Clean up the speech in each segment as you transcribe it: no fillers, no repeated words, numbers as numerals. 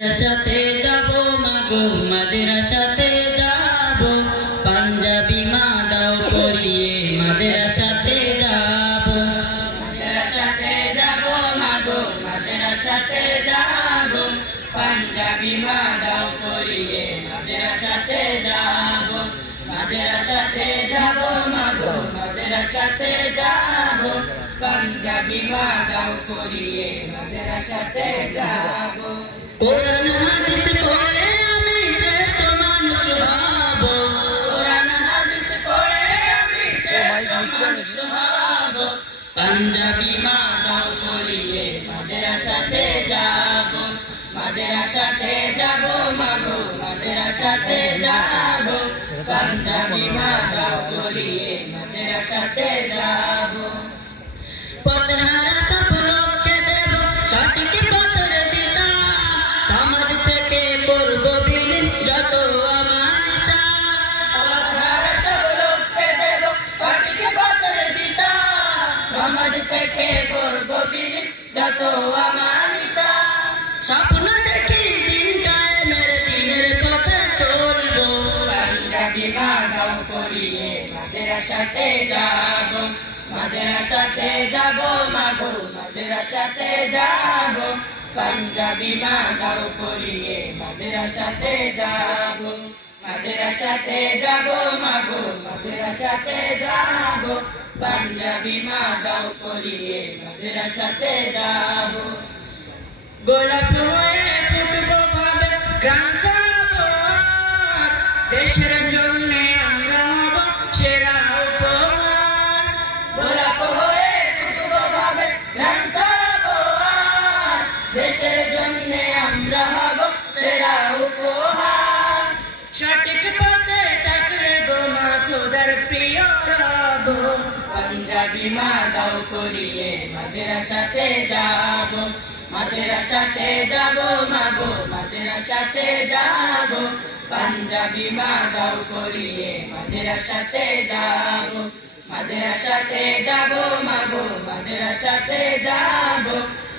সাথে যাব মাগো মাদ্রাসাতে যাব, পাঞ্জাবি মা দাও করিয়ে মাদ্রাসাতে যাব। মাদ্রাসাতে যাব মাগো মাদ্রাসাতে যাব, পাঞ্জাবি মা দাও করিয়ে মাদ্রাসাতে যাব। মাদ্রাসাতে যাব মাগো মাদ্রাসাতে যাব, পাঞ্জাবি মা দাও করিয়ে মাদ্রাসাতে যাব। কোরআন হাদিস পড়ে আমি শ্রেষ্ঠ মানুষ হব, কোরআন হাদিস পড়ে আমি শ্রেষ্ঠ মানুষ হব। পাঞ্জাবি মা দাও করিয়ে মাদ্রাসাতে যাব। মাদ্রাসাতে যাব মাগো মাদ্রাসাতে যাব, পাঞ্জাবি মা দাও করিয়ে মাদ্রাসাতে যাব। পথহারা সব লোককে দেব সঠিক পথের দিশা, সমাজ থেকে করব বিলীন যত আমার ইচ্ছা। পথহারা সব লোককে দেব সঠিক পথের দিশা, সমাজ থেকে করব বিলীন যত আমার ইচ্ছা। স্বপ্ন দেখি দিন কায়েমের দিনের পথে চলব, পাঞ্জাবি মা দাও করিয়ে মাদ্রাসাতে যাব। মাদ্রাসাতে যাব মাগো মাদ্রাসাতে যাব, পাঞ্জাবি মা দাও করিয়ে মাদ্রাসাতে যাব। মাদ্রাসাতে যাব মাগো মাদ্রাসাতে যাব, পাঞ্জাবি মা দাও করিয়ে মাদ্রাসাতে যাব। গোলাপ হয়ে ফুটবো ভাবে গ্রাম ছাড়াবো, দেশের জন্য আমরা হব সেরা উপহার। গোলাপ হয়ে ফুটবো ভাবে গ্রাম ছাড়াবো, দেশের জন্য আমরা হব সেরা উপহার। সঠিক পথে থাকলে গো মা খোদার প্রিয় রব, পাঞ্জাবি মা দাও করিয়ে মাদ্রাসাতে যাব। মাদ্রাসাতে যাব মাগো মাদ্রাসাতে যাব, পাঞ্জাবি মা দাও করিয়ে মাদ্রাসাতে যাব। মাদ্রাসাতে যাব মাগো মাদ্রাসাতে যাব,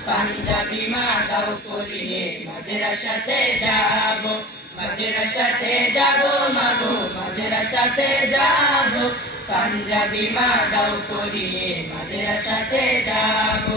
পাঞ্জাবি মা দাও করিয়ে মাদ্রাসাতে যাব। মাদ্রাসাতে যাব মাগো মাদ্রাসাতে যাব, পাঞ্জাবি মা দাও করিয়ে মাদ্রাসাতে যাব।